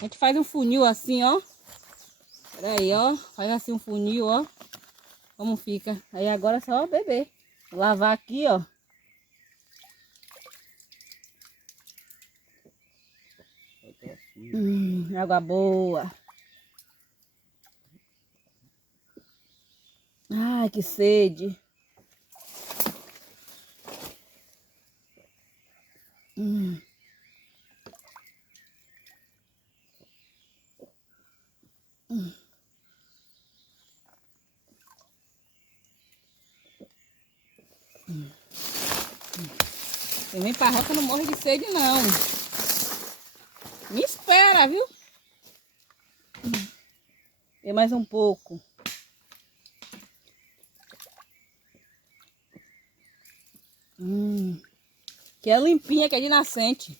A gente faz um funil assim, ó. Peraí, ó. Faz assim um funil, ó. Como fica. Aí agora é só beber. Lavar aqui, ó. Água boa. Ai, que sede. Hum. Hum. Quem vem pra roça não morre de sede, não. Me espera, viu? Tem mais um pouco. Que é limpinha, que é de nascente.